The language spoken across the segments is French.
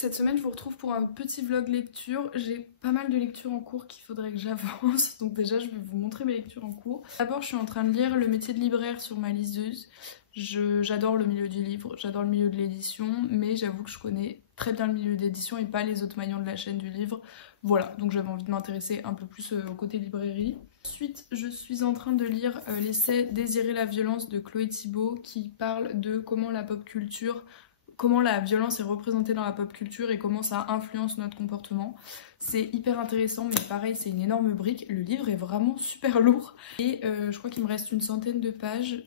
cette semaine je vous retrouve pour un petit vlog lecture. J'ai pas mal de lectures en cours qu'il faudrait que j'avance, donc déjà je vais vous montrer mes lectures en cours. D'abord je suis en train de lire Le métier de libraire sur ma liseuse. J'adore le milieu du livre, j'adore le milieu de l'édition, mais j'avoue que je connais très bien le milieu d'édition et pas les autres maillons de la chaîne du livre. Voilà, donc j'avais envie de m'intéresser un peu plus au côté librairie. Ensuite, je suis en train de lire l'essai Désirer la violence de Chloé Thibault qui parle de comment la pop culture, comment la violence est représentée dans la pop culture et comment ça influence notre comportement. C'est hyper intéressant, mais pareil, c'est une énorme brique. Le livre est vraiment super lourd. Et je crois qu'il me reste une centaine de pages.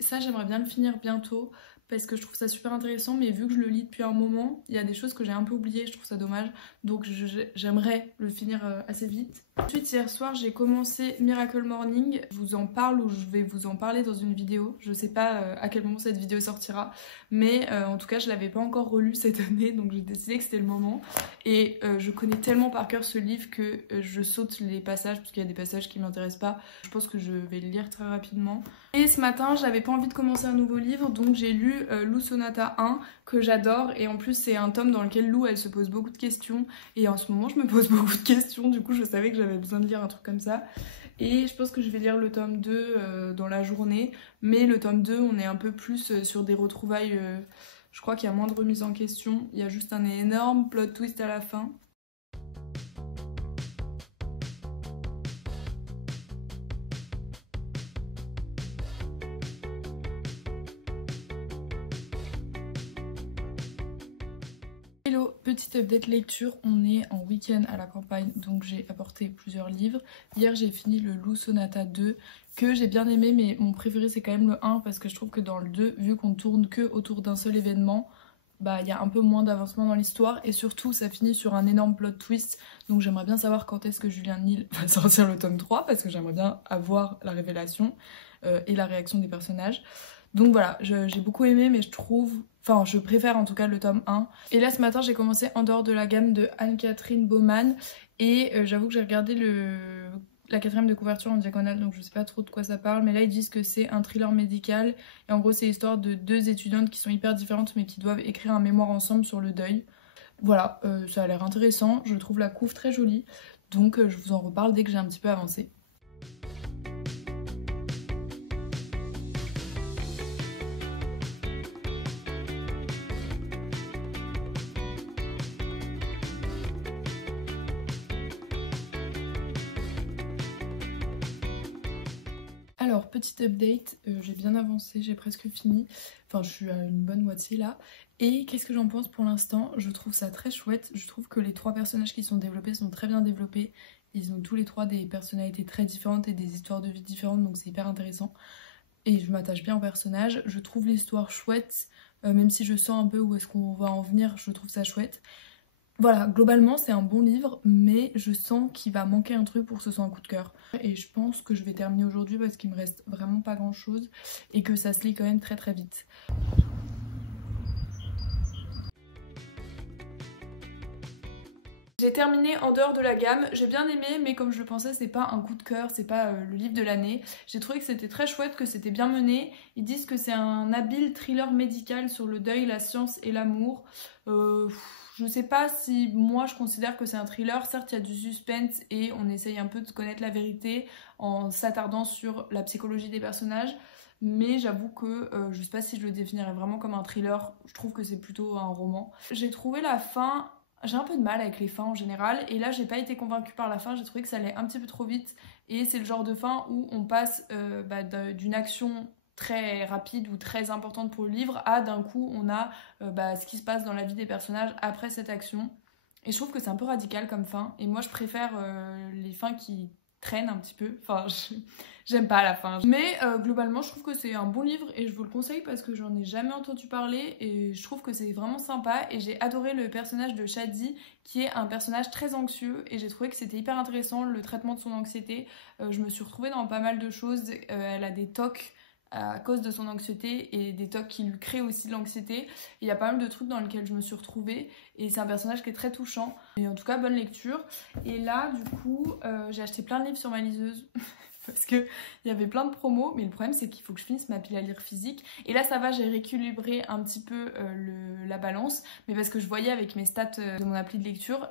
Ça, j'aimerais bien le finir bientôt parce que je trouve ça super intéressant, mais vu que je le lis depuis un moment, il y a des choses que j'ai un peu oubliées, je trouve ça dommage. Donc j'aimerais le finir assez vite. Ensuite, hier soir, j'ai commencé Miracle Morning. Je vous en parle ou je vais vous en parler dans une vidéo. Je sais pas à quel moment cette vidéo sortira, mais en tout cas, je l'avais pas encore relu cette année, donc j'ai décidé que c'était le moment. Et je connais tellement par cœur ce livre que je saute les passages, parce qu'il y a des passages qui m'intéressent pas. Je pense que je vais le lire très rapidement. Et ce matin, j'avais pas envie de commencer un nouveau livre, donc j'ai lu Lou Sonata 1, que j'adore. Et en plus, c'est un tome dans lequel Lou, elle se pose beaucoup de questions. Et en ce moment, je me pose beaucoup de questions, du coup, je savais que j'avais besoin de lire un truc comme ça. Et je pense que je vais lire le tome 2 dans la journée. Mais le tome 2, on est un peu plus sur des retrouvailles. Je crois qu'il y a moins de remise en question. Il y a juste un énorme plot twist à la fin. Hello, petite update lecture, on est en week-end à la campagne donc j'ai apporté plusieurs livres. Hier j'ai fini le Lou Sonata 2 que j'ai bien aimé, mais mon préféré c'est quand même le 1 parce que je trouve que dans le 2, vu qu'on tourne que autour d'un seul événement, bah il y a un peu moins d'avancement dans l'histoire et surtout ça finit sur un énorme plot twist, donc j'aimerais bien savoir quand est-ce que Julien Nil va sortir le tome 3 parce que j'aimerais bien avoir la révélation et la réaction des personnages. Donc voilà, j'ai beaucoup aimé, mais je trouve... Enfin, je préfère en tout cas le tome 1. Et là, ce matin, j'ai commencé En dehors de la gamme de Anne-Catherine Baumann. Et j'avoue que j'ai regardé la quatrième de couverture en diagonale, donc je sais pas trop de quoi ça parle. Mais là, ils disent que c'est un thriller médical. Et en gros, c'est l'histoire de deux étudiantes qui sont hyper différentes, mais qui doivent écrire un mémoire ensemble sur le deuil. Voilà, ça a l'air intéressant. Je trouve la couve très jolie. Donc je vous en reparle dès que j'ai un petit peu avancé. Alors, petite update, j'ai bien avancé, j'ai presque fini, enfin je suis à une bonne moitié là. Et qu'est-ce que j'en pense pour l'instant? Je trouve ça très chouette, je trouve que les trois personnages qui sont développés sont très bien développés. Ils ont tous les trois des personnalités très différentes et des histoires de vie différentes, donc c'est hyper intéressant. Et je m'attache bien aux personnages, je trouve l'histoire chouette, même si je sens un peu où est-ce qu'on va en venir, je trouve ça chouette. Voilà, globalement c'est un bon livre, mais je sens qu'il va manquer un truc pour que ce soit un coup de cœur. Et je pense que je vais terminer aujourd'hui parce qu'il me reste vraiment pas grand chose et que ça se lit quand même très très vite. J'ai terminé En dehors de la gamme, j'ai bien aimé, mais comme je le pensais, c'est pas un coup de cœur, c'est pas le livre de l'année. J'ai trouvé que c'était très chouette, que c'était bien mené. Ils disent que c'est un habile thriller médical sur le deuil, la science et l'amour. Je sais pas si moi je considère que c'est un thriller. Certes, il y a du suspense et on essaye un peu de connaître la vérité en s'attardant sur la psychologie des personnages. Mais j'avoue que je sais pas si je le définirais vraiment comme un thriller. Je trouve que c'est plutôt un roman. J'ai trouvé la fin... J'ai un peu de mal avec les fins en général et là j'ai pas été convaincue par la fin, j'ai trouvé que ça allait un petit peu trop vite et c'est le genre de fin où on passe d'une action très rapide ou très importante pour le livre à d'un coup on a ce qui se passe dans la vie des personnages après cette action et je trouve que c'est un peu radical comme fin et moi je préfère les fins qui traînent un petit peu, enfin j'aime pas la fin. Mais globalement je trouve que c'est un bon livre et je vous le conseille parce que j'en ai jamais entendu parler et je trouve que c'est vraiment sympa et j'ai adoré le personnage de Shadi qui est un personnage très anxieux et j'ai trouvé que c'était hyper intéressant le traitement de son anxiété. Je me suis retrouvée dans pas mal de choses, elle a des tocs à cause de son anxiété et des tocs qui lui créent aussi de l'anxiété. Il y a pas mal de trucs dans lesquels je me suis retrouvée et c'est un personnage qui est très touchant. Et en tout cas, bonne lecture. Et là, du coup, j'ai acheté plein de livres sur ma liseuse. parce qu'il y avait plein de promos, mais le problème c'est qu'il faut que je finisse ma pile à lire physique. Et là ça va, j'ai rééquilibré un petit peu la balance, mais parce que je voyais avec mes stats de mon appli de lecture,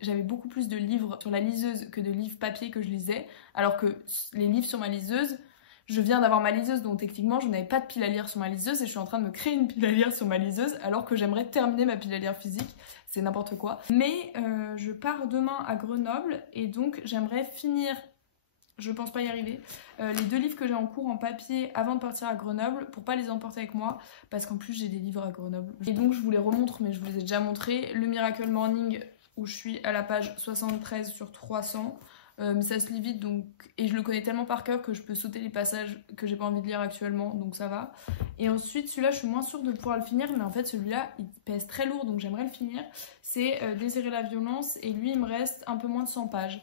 j'avais beaucoup plus de livres sur la liseuse que de livres papier que je lisais, alors que les livres sur ma liseuse, je viens d'avoir ma liseuse, donc techniquement je n'avais pas de pile à lire sur ma liseuse et je suis en train de me créer une pile à lire sur ma liseuse alors que j'aimerais terminer ma pile à lire physique, c'est n'importe quoi. Mais je pars demain à Grenoble et donc j'aimerais finir, je pense pas y arriver, les 2 livres que j'ai en cours en papier avant de partir à Grenoble pour pas les emporter avec moi parce qu'en plus j'ai des livres à Grenoble. Et donc je vous les remontre mais je vous les ai déjà montrés. Le Miracle Morning où je suis à la page 73 sur 300. Mais ça se lit vite donc, et je le connais tellement par cœur que je peux sauter les passages que j'ai pas envie de lire actuellement, donc ça va. Et ensuite celui-là je suis moins sûre de pouvoir le finir, mais en fait celui-là il pèse très lourd donc j'aimerais le finir. C'est Désirer la violence et lui il me reste un peu moins de 100 pages.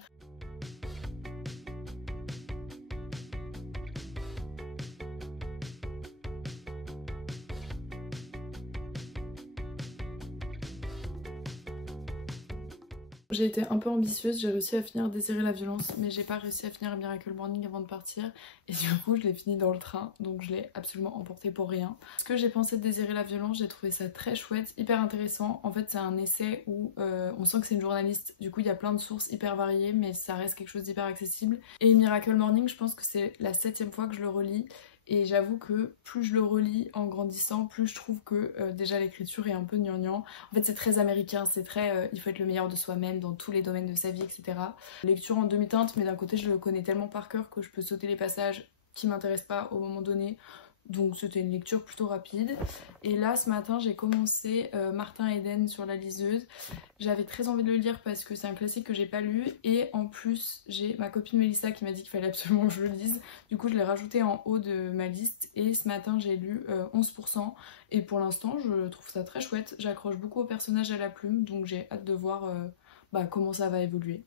J'ai été un peu ambitieuse, j'ai réussi à finir Désirer la violence, mais j'ai pas réussi à finir Miracle Morning avant de partir. Et du coup, je l'ai fini dans le train, donc je l'ai absolument emporté pour rien. Ce que j'ai pensé de Désirer la violence, j'ai trouvé ça très chouette, hyper intéressant. En fait, c'est un essai où on sent que c'est une journaliste, du coup, il y a plein de sources hyper variées, mais ça reste quelque chose d'hyper accessible. Et Miracle Morning, je pense que c'est la 7e fois que je le relis. Et j'avoue que plus je le relis en grandissant, plus je trouve que déjà l'écriture est un peu gnangnan. En fait c'est très américain, c'est très il faut être le meilleur de soi-même dans tous les domaines de sa vie, etc. Lecture en demi-teinte, mais d'un côté je le connais tellement par cœur que je peux sauter les passages qui m'intéressent pas au moment donné. Donc c'était une lecture plutôt rapide. Et là ce matin j'ai commencé Martin Eden sur la liseuse. J'avais très envie de le lire parce que c'est un classique que j'ai pas lu. Et en plus j'ai ma copine Mélissa qui m'a dit qu'il fallait absolument que je le lise. Du coup je l'ai rajouté en haut de ma liste. Et ce matin j'ai lu 11%. Et pour l'instant je trouve ça très chouette. J'accroche beaucoup au personnage à la plume. Donc j'ai hâte de voir comment ça va évoluer.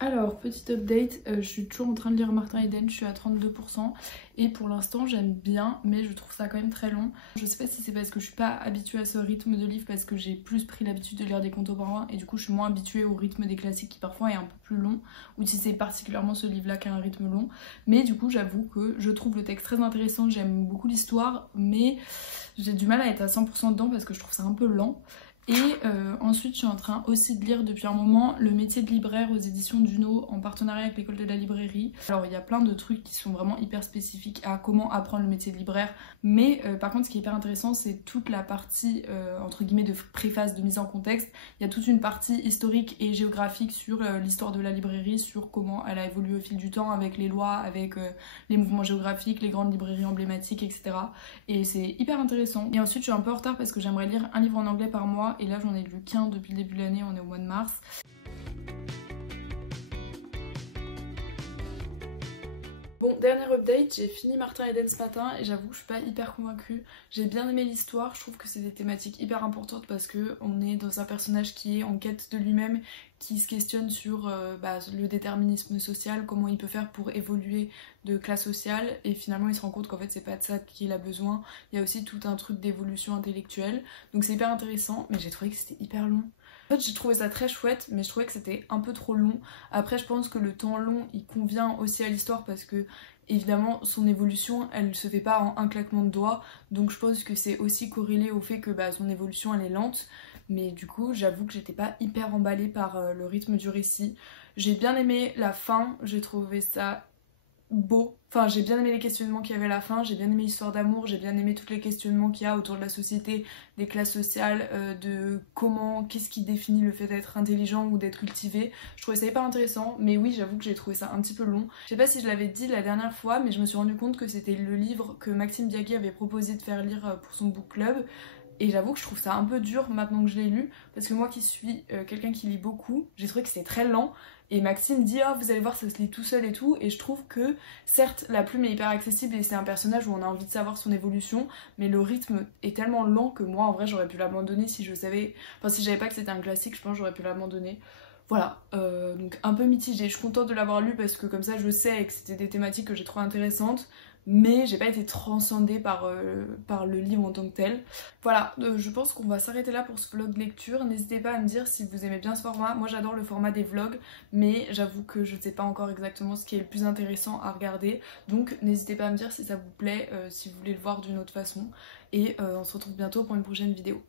Alors, petite update, je suis toujours en train de lire Martin Eden, je suis à 32% et pour l'instant j'aime bien, mais je trouve ça quand même très long. Je sais pas si c'est parce que je suis pas habituée à ce rythme de livre, parce que j'ai plus pris l'habitude de lire des contemporains et du coup je suis moins habituée au rythme des classiques qui parfois est un peu plus long, ou si c'est particulièrement ce livre-là qui a un rythme long. Mais du coup j'avoue que je trouve le texte très intéressant, j'aime beaucoup l'histoire, mais j'ai du mal à être à 100% dedans parce que je trouve ça un peu lent. Et ensuite je suis en train aussi de lire depuis un moment Le métier de libraire aux éditions Duno en partenariat avec l'école de la librairie. Alors il y a plein de trucs qui sont vraiment hyper spécifiques à comment apprendre le métier de libraire, mais par contre ce qui est hyper intéressant c'est toute la partie entre guillemets de préface, de mise en contexte. Il y a toute une partie historique et géographique sur l'histoire de la librairie, sur comment elle a évolué au fil du temps avec les lois, avec les mouvements géographiques, les grandes librairies emblématiques, etc. Et c'est hyper intéressant. Et ensuite je suis un peu en retard parce que j'aimerais lire un livre en anglais par mois. Et là j'en ai lu qu'un depuis le début de l'année, on est au mois de mars. Bon, dernière update, j'ai fini Martin Eden ce matin et j'avoue que je suis pas hyper convaincue. J'ai bien aimé l'histoire, je trouve que c'est des thématiques hyper importantes parce que on est dans un personnage qui est en quête de lui-même, qui se questionne sur le déterminisme social, comment il peut faire pour évoluer de classe sociale, et finalement il se rend compte qu'en fait c'est pas de ça qu'il a besoin. Il y a aussi tout un truc d'évolution intellectuelle, donc c'est hyper intéressant, mais j'ai trouvé que c'était hyper long. En fait j'ai trouvé ça très chouette, mais je trouvais que c'était un peu trop long. Après je pense que le temps long il convient aussi à l'histoire parce que évidemment son évolution elle se fait pas en un claquement de doigts, donc je pense que c'est aussi corrélé au fait que son évolution elle est lente. Mais du coup j'avoue que j'étais pas hyper emballée par le rythme du récit. J'ai bien aimé la fin, j'ai trouvé ça beau. Enfin j'ai bien aimé les questionnements qu'il y avait à la fin, j'ai bien aimé l'histoire d'amour, j'ai bien aimé tous les questionnements qu'il y a autour de la société, des classes sociales, de qu'est-ce qui définit le fait d'être intelligent ou d'être cultivé. Je trouvais ça hyper intéressant, mais oui j'avoue que j'ai trouvé ça un petit peu long. Je sais pas si je l'avais dit la dernière fois, mais je me suis rendu compte que c'était le livre que Maxime Biagui avait proposé de faire lire pour son book club. Et j'avoue que je trouve ça un peu dur maintenant que je l'ai lu, parce que moi qui suis quelqu'un qui lit beaucoup, j'ai trouvé que c'est très lent. Et Maxime dit oh vous allez voir ça se lit tout seul et tout, et je trouve que certes la plume est hyper accessible et c'est un personnage où on a envie de savoir son évolution, mais le rythme est tellement lent que moi en vrai j'aurais pu l'abandonner si je savais, enfin si je savais pas que c'était un classique, je pense que j'aurais pu l'abandonner. Voilà, donc un peu mitigée, je suis contente de l'avoir lu parce que comme ça je sais que c'était des thématiques que j'ai trouvé intéressantes, mais j'ai pas été transcendée par le livre en tant que tel. Voilà, je pense qu'on va s'arrêter là pour ce vlog lecture. N'hésitez pas à me dire si vous aimez bien ce format. Moi j'adore le format des vlogs, mais j'avoue que je ne sais pas encore exactement ce qui est le plus intéressant à regarder. Donc n'hésitez pas à me dire si ça vous plaît, si vous voulez le voir d'une autre façon. Et on se retrouve bientôt pour une prochaine vidéo.